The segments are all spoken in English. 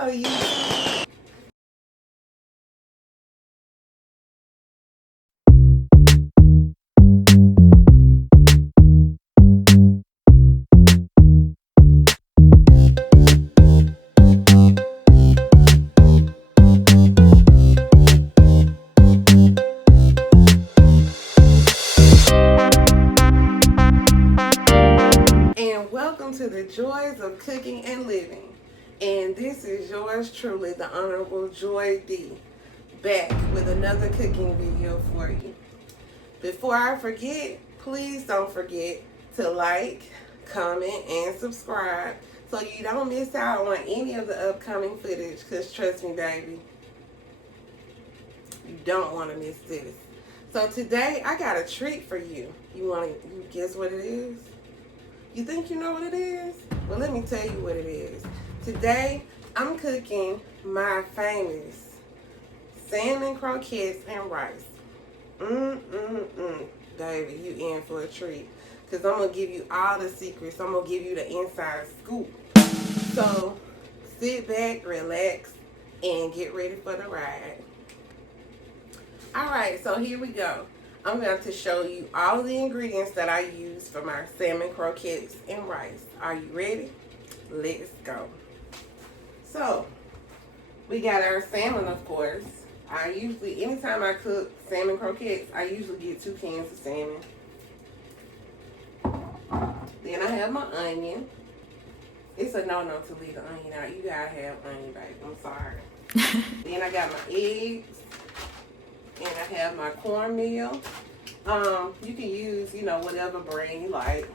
Hello, YouTube. And welcome to the Joys of Cooking and Living. And this is yours truly, the Honorable Joy D, back with another cooking video for you. Before I forget, please don't forget to like, comment, and subscribe so you don't miss out on any of the upcoming footage, because trust me, baby, you don't want to miss this. So today, I got a treat for you. You guess what it is? You think you know what it is? Well, let me tell you what it is. Today, I'm cooking my famous salmon croquettes and rice. Baby, you in for a treat. Because I'm going to give you all the secrets. I'm going to give you the inside scoop. So, sit back, relax, and get ready for the ride. Alright, so here we go. I'm going to show you all the ingredients that I use for my salmon croquettes and rice. Are you ready? Let's go. So, we got our salmon, of course. Anytime I cook salmon croquettes, I usually get 2 cans of salmon. Then I have my onion. It's a no-no to leave the onion out. You gotta have onion, baby. I'm sorry. Then I got my eggs. And I have my cornmeal. You can use, whatever brand you like.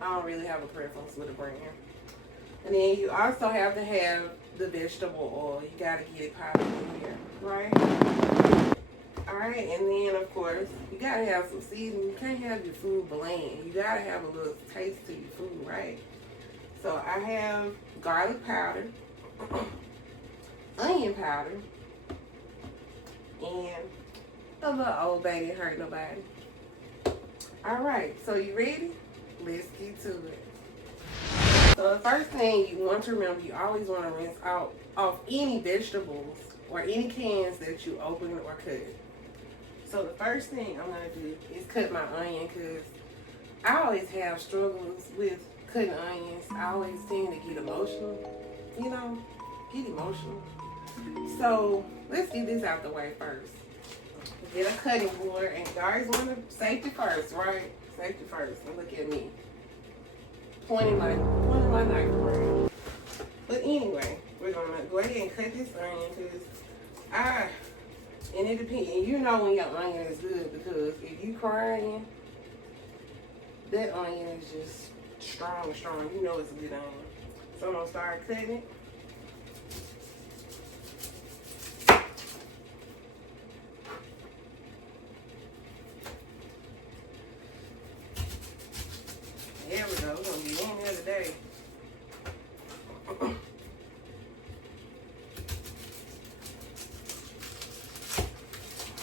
I don't really have a preference with a brand. And then you also have to have the vegetable oil. You gotta get it popping in here, right? Alright, and then of course, you gotta have some seasoning. You can't have your food bland. You gotta have a little taste to your food, right? So I have garlic powder, onion powder, and a little Old Bay didn't hurt nobody. Alright, so you ready? Let's get to it. So the first thing you want to remember, you always want to rinse off any vegetables or any cans that you open or cut. So the first thing I'm going to do is cut my onion, because I always have struggles with cutting onions. I always tend to get emotional, get emotional. So let's get this out the way first. Get a cutting board, and guys want to safety first, right? Safety first. And look at me, pointing my knife around. But anyway, we're gonna go ahead and cut this onion, because and it depends. And you know when your onion is good, because if you crying, that onion is just strong. You know it's a good onion. So I'm gonna start cutting it. There we go. We're going to be in there today. And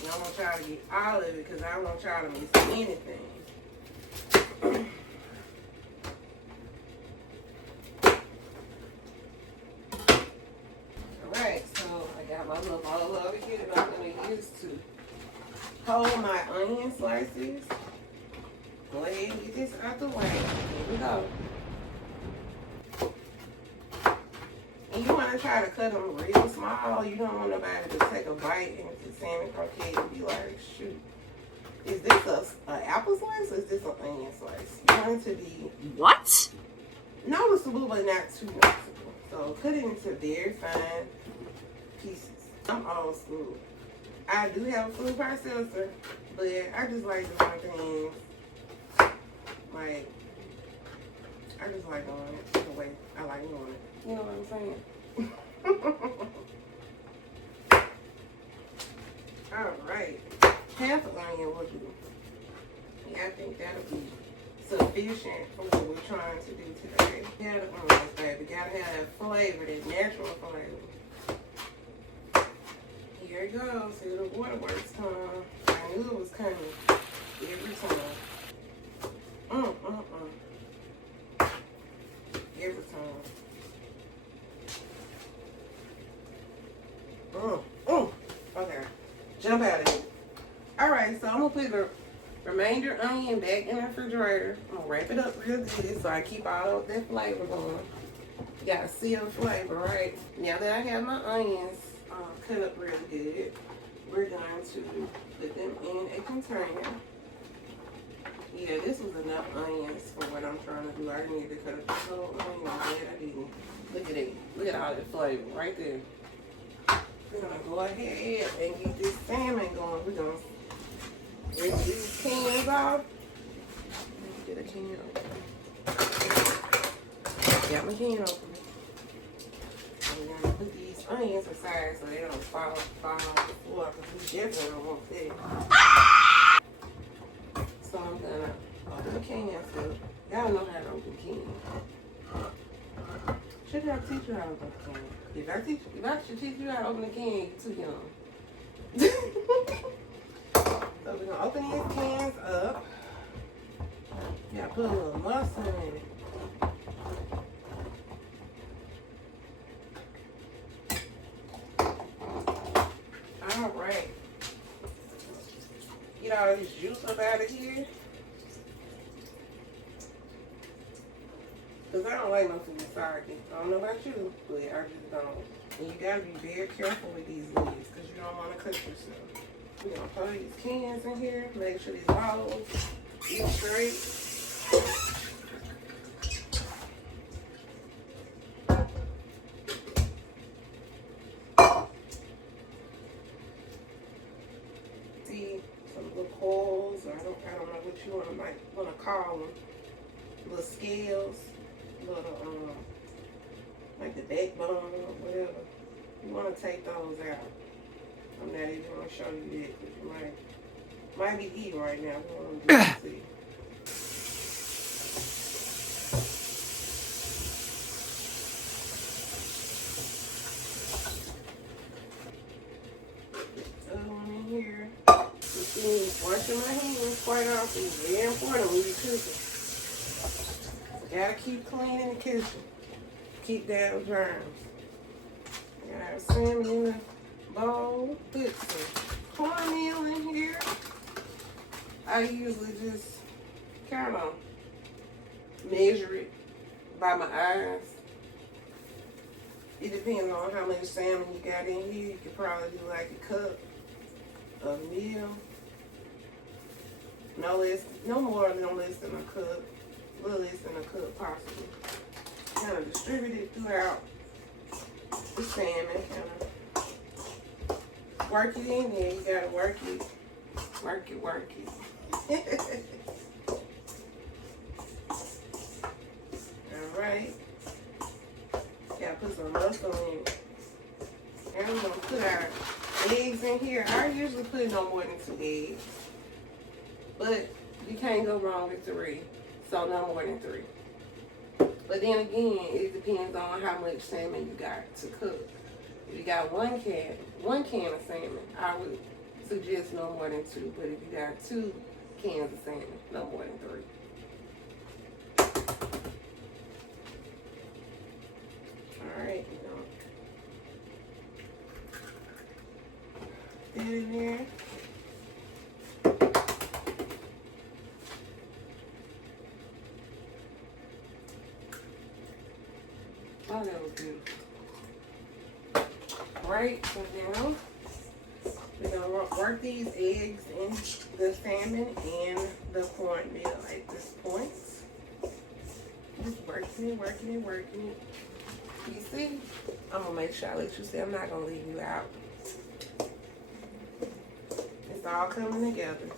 I'm going to try to get all of it, because I don't want y'all to miss anything. Alright, so I got my little bowl over here that I'm going to use to hold my onion slices. Go ahead and get this out the way. Here we go. And you want to try to cut them real small. You don't want nobody to take a bite into salmon croquette and be like, shoot, is this an apple slice or is this an onion slice? You want it to be what? Noticeable, but not too noticeable. So cut it into very fine pieces. I'm old school. I do have a food processor, but I just like doing things. Like, I just like doing it the way I like doing it. You know what I'm saying? Alright. Half an onion will do. Yeah, I think that'll be sufficient for what we're trying to do today. Yeah, the onions, baby. Gotta have that flavor, that natural flavor. Here it goes. Here the waterworks come. I knew it was coming every time. Every time. Jump out of it. Alright, so I'm gonna put the remainder onion back in the refrigerator. I'm gonna wrap it up real good so I keep all of that flavor going. You gotta seal the flavor, right? Now that I have my onions cut up real good, we're going to put them in a container. Yeah, this was enough onions for what I'm trying to do. I didn't need to cut up the whole onion. I'm glad I didn't. Look at it. Look at all that flavor right there. We're gonna go ahead and get this salmon going. We're gonna rinse these cans off. Get a can open. Got my can open. And we're gonna put these onions aside so they don't fall on the floor because we definitely don't want that. So I'm gonna open the cans up. Y'all know how to open cans. Should I teach you how to open a can? If I should teach you how to open a can, you're too young. So we're gonna open these cans up. Yeah, put a little mustard in it. Alright. Get all this juice up out of here. Because I don't like no food soggy. I don't know about you, but I just don't. And you gotta be very careful with these lids because you don't want to cut yourself. We're gonna put these cans in here, make sure these bottles eat straight. See some little coils, or I don't know what you might want to call them. Little scales. Little like the backbone or whatever. You want to take those out. I'm not even going to show you that because you might be eating right now. We want to see. Other one in here. You see me washing my hands quite often. It's very important when you're cooking. Gotta keep clean in the kitchen. Keep down germs. Got salmon in the bowl. Put some cornmeal in here. I usually just kind of measure it by my eyes. It depends on how much salmon you got in here. You could probably do like a cup of meal. No more than less than a cup. A little less than a cup possibly. Kind of distribute it throughout the salmon. Kind of work it in there. You gotta work it. Work it. Alright. Gotta put some muscle in it. And we're gonna put our eggs in here. I usually put no more than 2 eggs. But you can't go wrong with 3. So no more than 3. But then again, it depends on how much salmon you got to cook. If you got one can of salmon, I would suggest no more than 2. But if you got 2 cans of salmon, no more than 3. All right, put it in there. Oh, that was good. Right, so now we're going to work these eggs in the salmon and the cornmeal at this point. Just working it. You see, I'm going to make sure I let you see. I'm not going to leave you out. It's all coming together.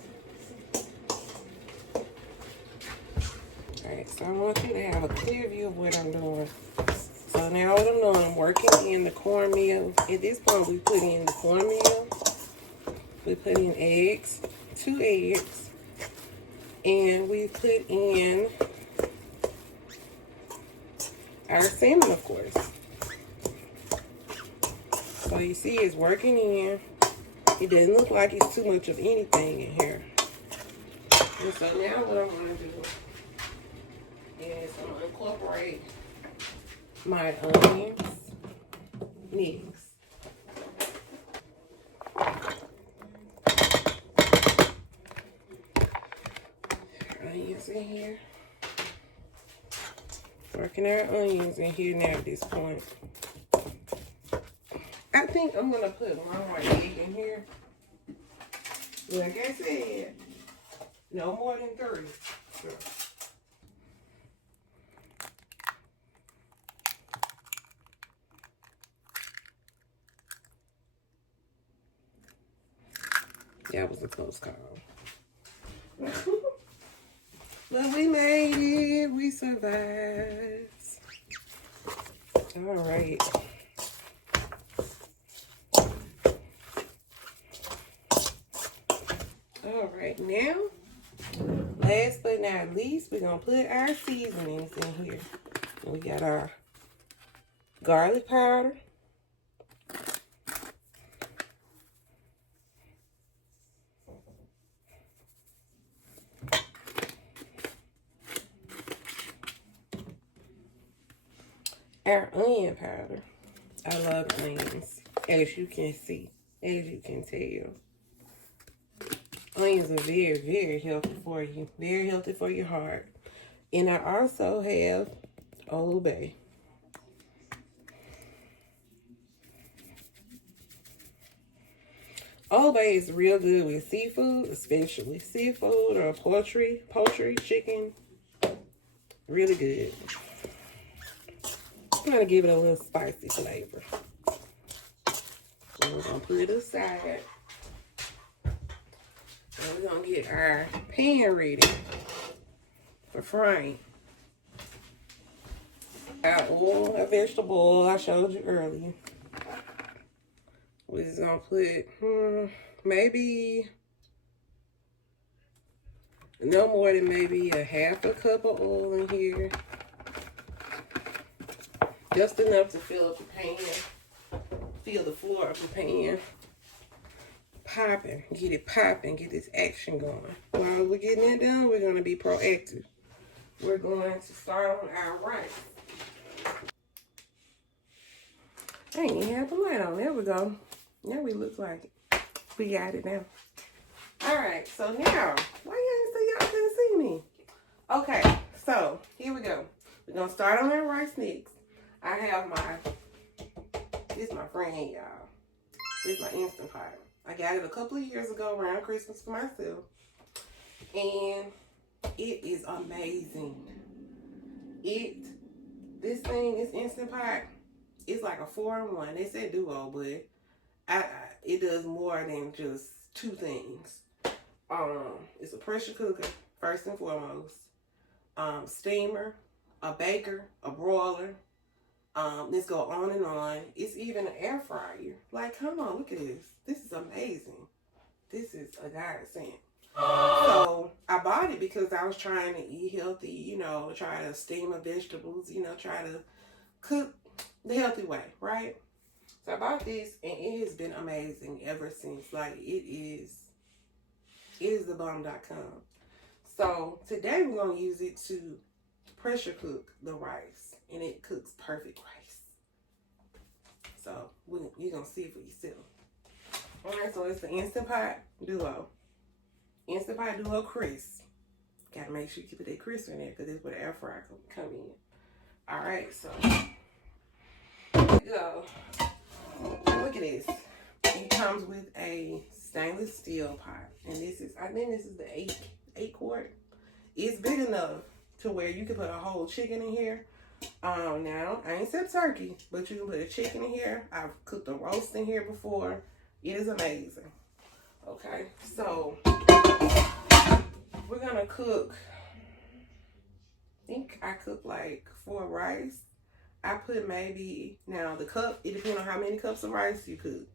Alright, so I want you to have a clear view of what I'm doing. So now what I'm doing, I'm working in the cornmeal. At this point, we put in the cornmeal. We put in eggs, 2 eggs. And we put in our salmon, of course. So you see it's working in. It doesn't look like it's too much of anything in here. And so now what I'm going to do is I'm going to incorporate my onions mix. putting our onions in here now at this point. I think I'm gonna put one more egg in here. Like I said, no more than 3. So. That was a close call. But we made it. We survived. All right. All right, now, last but not least, we're going to put our seasonings in here. We got our garlic powder. Our onion powder. I love onions, as you can see, as you can tell. Onions are very, very healthy for you. Very healthy for your heart. And I also have Old Bay. Old Bay is real good with seafood, especially seafood or poultry, chicken. Really good. I'm going to give it a little spicy flavor. So we're going to put it aside. And we're going to get our pan ready for frying. Our oil, our vegetable oil I showed you earlier. We're just going to put maybe no more than maybe a half a cup of oil in here. Just enough to fill up the pan. Fill the floor of the pan. Popping. Get it popping. Get this action going. While we're getting it done, we're going to be proactive. We're going to start on our rice. I ain't even have the light on. There we go. Now we look like it. We got it now. Alright, so now, why you didn't say y'all couldn't see me? Okay, so here we go. We're going to start on our rice next. I have this is my friend, y'all. This is my Instant Pot. I got it a couple of years ago around Christmas for myself. And it is amazing. This thing, this Instant Pot, it's like a 4-in-1. They said duo, but it does more than just 2 things. It's a pressure cooker, first and foremost. Steamer, a baker, a broiler. Let's go on and on. It's even an air fryer. Like, come on, look at this. This is amazing. This is a godsend. So I bought it because I was trying to eat healthy, you know, try to steam my vegetables, you know, try to cook the healthy way, right? So I bought this and it has been amazing ever since. Like, it is thebomb.com. So today we're going to use it to pressure cook the rice. And it cooks perfect rice. So you're going to see it for yourself. Alright, so it's the Instant Pot Duo. Instant Pot Duo Crisp. Gotta make sure you keep that crisp in there because that's where the air fryer come in. Alright, so here we go. Look at this. It comes with a stainless steel pot. And this is, I think this is the 8 quart. It's big enough to where you can put a whole chicken in here. Now, I ain't said turkey, but you can put a chicken in here. I've cooked a roast in here before. It is amazing. Okay, so we're gonna cook. I think I cook like 4 rice. I put maybe, now the cup, it depends on how many cups of rice you cook.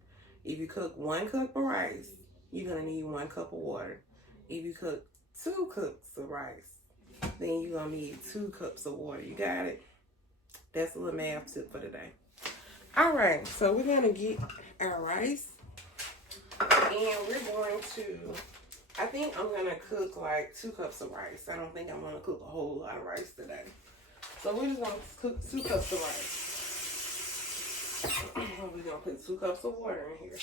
If you cook 1 cup of rice, you're gonna need 1 cup of water. If you cook 2 cups of rice, then you're gonna need 2 cups of water. You got it? That's a little math tip for today. All right, so we're gonna get our rice, and we're going to, I think I'm gonna cook like 2 cups of rice. I don't think I'm gonna cook a whole lot of rice today. So we're just gonna cook 2 cups of rice. We're gonna put 2 cups of water in here.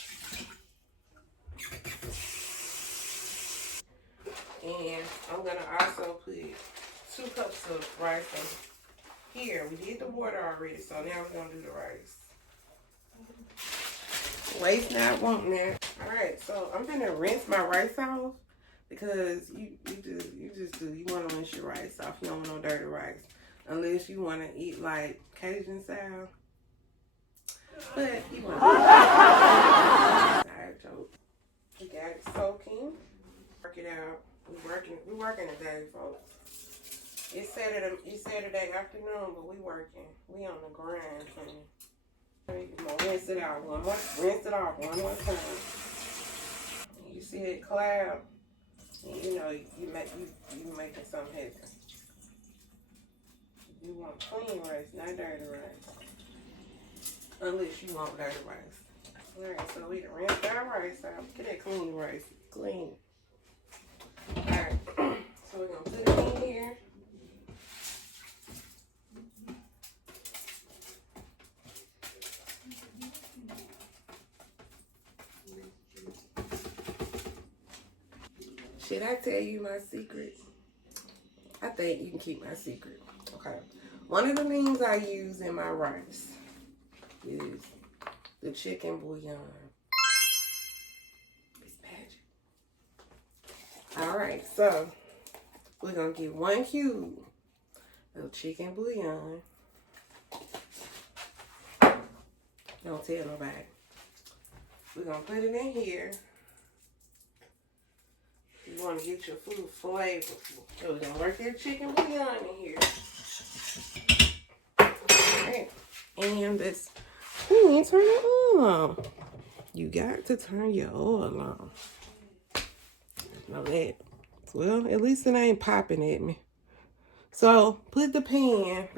And I'm gonna also put 2 cups of rice Here, we did the water already, so now we're gonna do the rice. Waste not, want not. All right, so I'm gonna rinse my rice off because you want to rinse your rice off. You don't want no dirty rice unless you want to eat like Cajun style. But you want side joke. We got it soaking. Work it out. We working today, folks. It's Saturday afternoon, but we working. We on the grind, honey. Rinse it out one more. Rinse it off one more time. You see it cloud, and you know you making something happen. You want clean rice, not dirty rice. Unless you want dirty rice. Alright, so we can rinse our rice out. Get that clean rice. Clean. Alright. So we're gonna put it in here. Should I tell you my secret? I think you can keep my secret. Okay. One of the things I use in my rice is the chicken bouillon. It's magic. Alright, so we're going to get 1 cube of chicken bouillon. Don't tell nobody. We're going to put it in here. You want to get your food flavorful. So we're going to work that chicken bouillon in here. Alright. And this, you ain't turn the oil on. You got to turn your oil on. Know that. Well, at least it ain't popping at me. So put the pan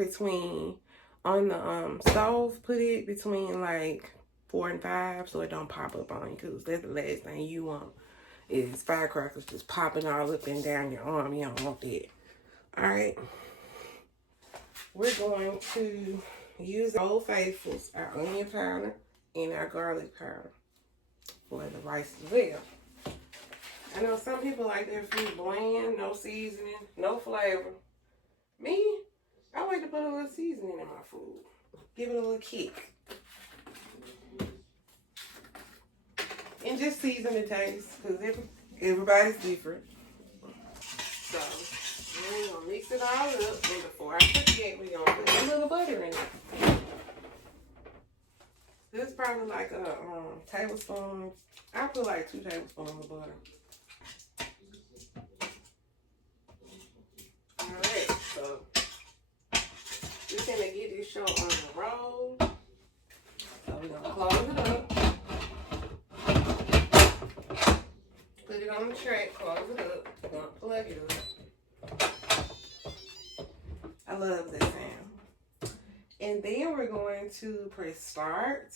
on the stove, put it between like 4 and 5 so it don't pop up on you, because that's the last thing you want is firecrackers just popping all up and down your arm. You don't want that. Alright. We're going to use Old Faithfuls, our onion powder, and our garlic powder for the rice as well. I know some people like their food bland, no seasoning, no flavor. Me, I like to put a little seasoning in my food. Give it a little kick. And just season the taste, because everybody's different. So, we're going to mix it all up. And before I forget, we're going to put a little butter in it. This is probably like a tablespoon. I put like 2 tablespoons of butter. Alright, so we're going to get this show on the roll. So we're going to close it up. Put it on the track, close it up. We're going to plug it up. I love that sound. And then we're going to press start.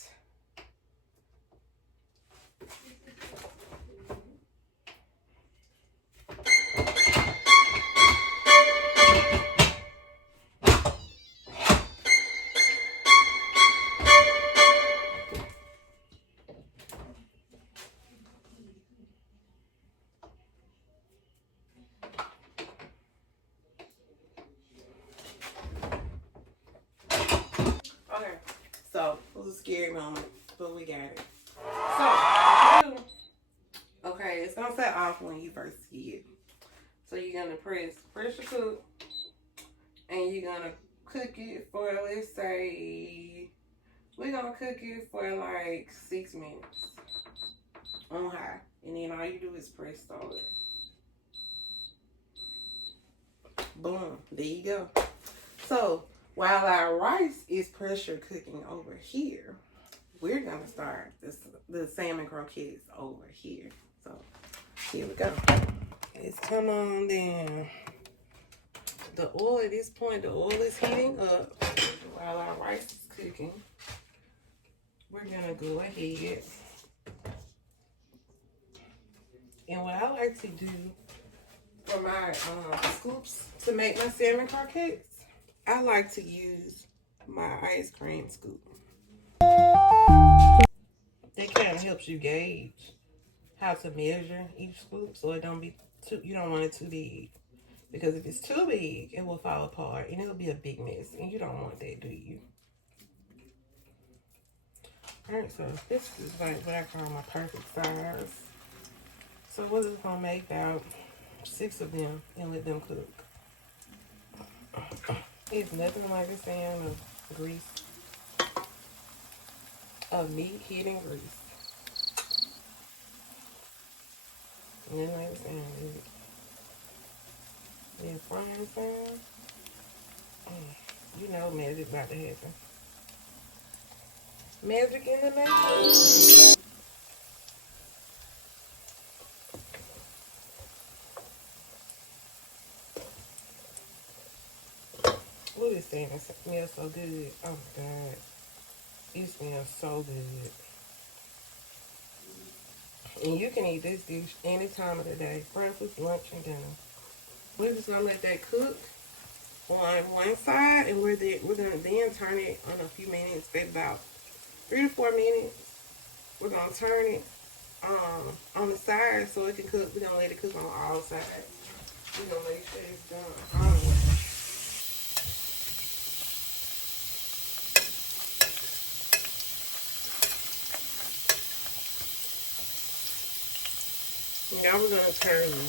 So, it was a scary moment, but we got it. So, okay, it's going to set off when you first get it. So, you're going to press pressure cook, and you're going to cook it for, let's say, we're going to cook it for like 6 minutes on high. And then all you do is press start. Boom, there you go. So, while our rice is pressure cooking over here, we're going to start the salmon croquettes over here. So, here we go. Let's come on down. The oil, at this point, the oil is heating up while our rice is cooking. We're going to go ahead. And what I like to do for my scoops to make my salmon croquettes, I like to use my ice cream scoop. That kind of helps you gauge how to measure each scoop, so it don't be too, you don't want it too big. Because if it's too big, it will fall apart and it'll be a big mess. And you don't want that, do you? Alright, so this is like what I call my perfect size. So we're just gonna make about 6 of them and let them cook. It's nothing like the sound of grease, of meat hitting grease. Nothing like the sound of it. Then frying sound. You know magic about to happen. Magic in the making. Ooh, this thing smells so good. Oh my God. It smells so good. And you can eat this dish any time of the day. Breakfast, lunch, and dinner. We're just going to let that cook on one side. And we're going to then turn it on a few minutes. Maybe about 3 to 4 minutes. We're going to turn it on the side so it can cook. We're going to let it cook on all sides. We're going to make sure it's done all the way. Now we're going to turn them.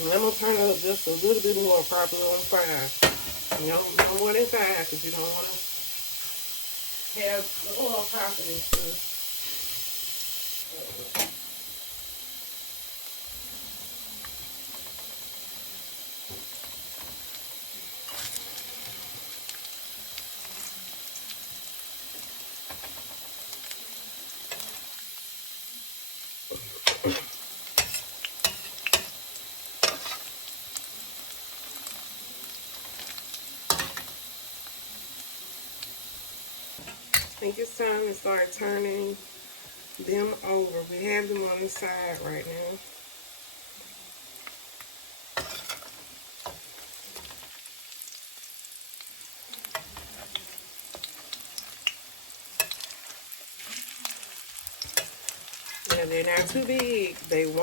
And I'm going to turn it up just a little bit more, probably on 5. No more than 5, because you don't want to have the oil popping and stuff. I think it's time to start turning them over. We have them on the side right now. Now they're not too big. It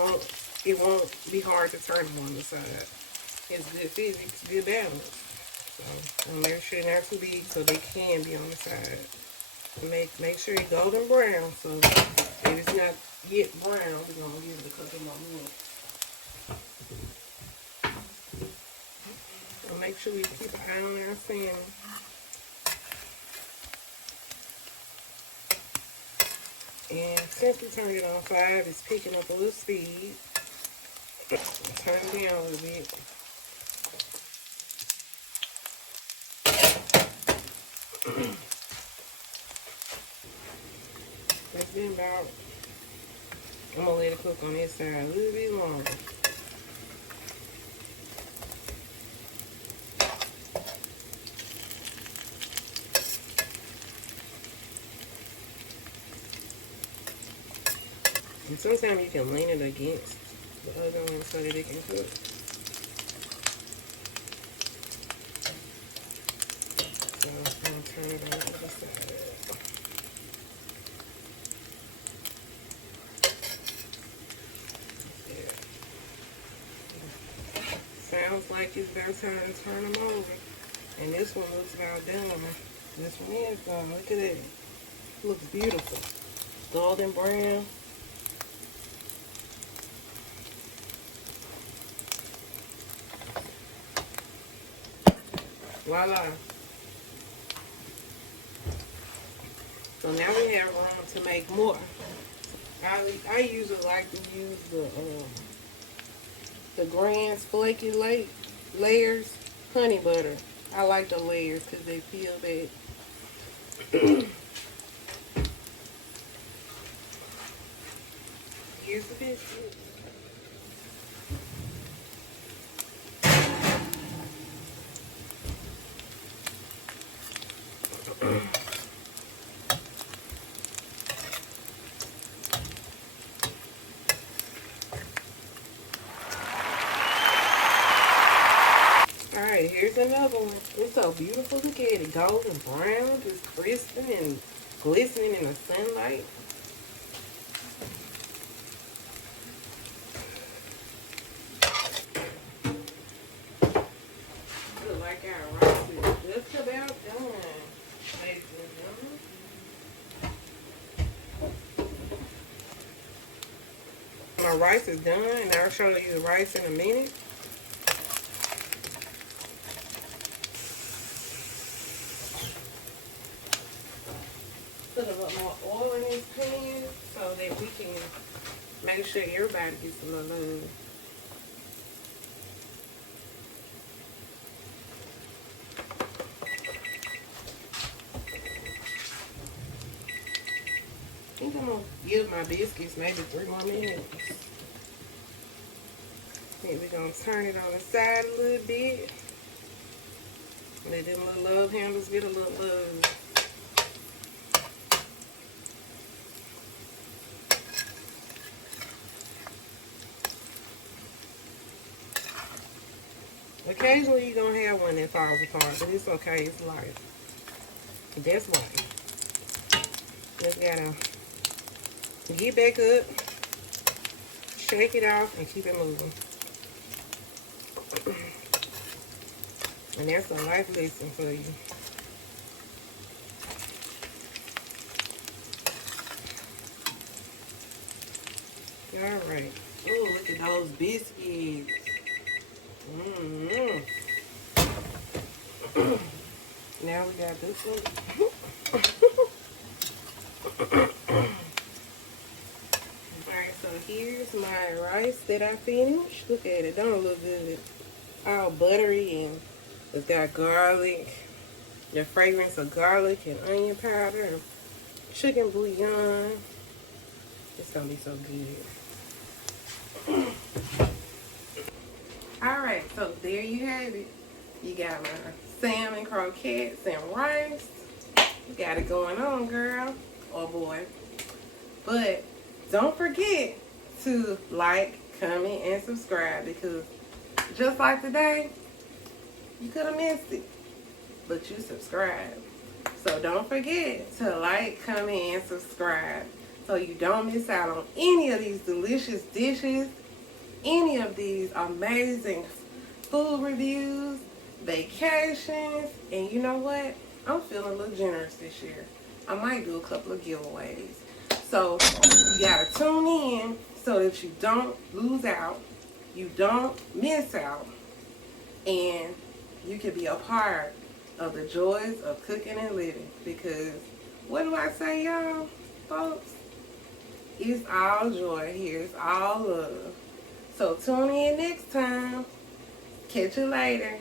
won't be hard to turn them on the side. It's good physics, good balance. So I'll make sure they're not too big so they can be on the side. Make sure it's golden brown. So if it's not yet brown, we're gonna give it a couple more minutes. So make sure we keep an eye on our salmon. And since we turned it on 5, it's picking up a little speed. Turn it down a little bit. It's been about, I'm going to let it cook on this side a little bit longer. And sometimes you can lean it against the other one so that it can cook. So I'm going to turn it on the other side. Sounds like it's about time to turn them over. And this one looks about done. This one is done. Look at it. Looks beautiful. Golden brown. Voila. So now we have room to make more. I usually like to use the Grand's flaky layers honey butter. I like the layers because they feel that. Here's the biscuit. Alright, here's another one. It's so beautiful. Look at it. Golden brown, just crispy and glistening in the sunlight. Look like our rice is just about done, ladies and gentlemen. My rice is done, and I'll show you the rice in a minute. Put a little more oil in this pan so that we can make sure everybody gets a little love. I think I'm gonna give my biscuits maybe 3 more minutes. Then we're gonna turn it on the side a little bit. Let them little love handles get a little love. Occasionally you're gonna have one that falls apart, but it's okay, it's life. That's life. Just gotta get back up, shake it off, and keep it moving. And that's a life lesson for you. Alright. Oh, look at those biscuits. Now we got this one. Alright, so here's my rice that I finished. Look at it, don't it look good? All buttery, and it's got garlic, the fragrance of garlic and onion powder and chicken bouillon. It's gonna be so good. Alright, so there you have it. You got my salmon croquettes and rice. You got it going on, girl or boy. But don't forget to like, comment, and subscribe, because just like today, you could have missed it, but you subscribe. So don't forget to like, comment, and subscribe so you don't miss out on any of these delicious dishes, any of these amazing food reviews, vacations, and you know what? I'm feeling a little generous this year. I might do a couple of giveaways. So you gotta tune in so that you don't lose out, you don't miss out, and you can be a part of the joys of cooking and living. Because what do I say, y'all, folks? It's all joy here. It's all love. So tune in next time. Catch you later.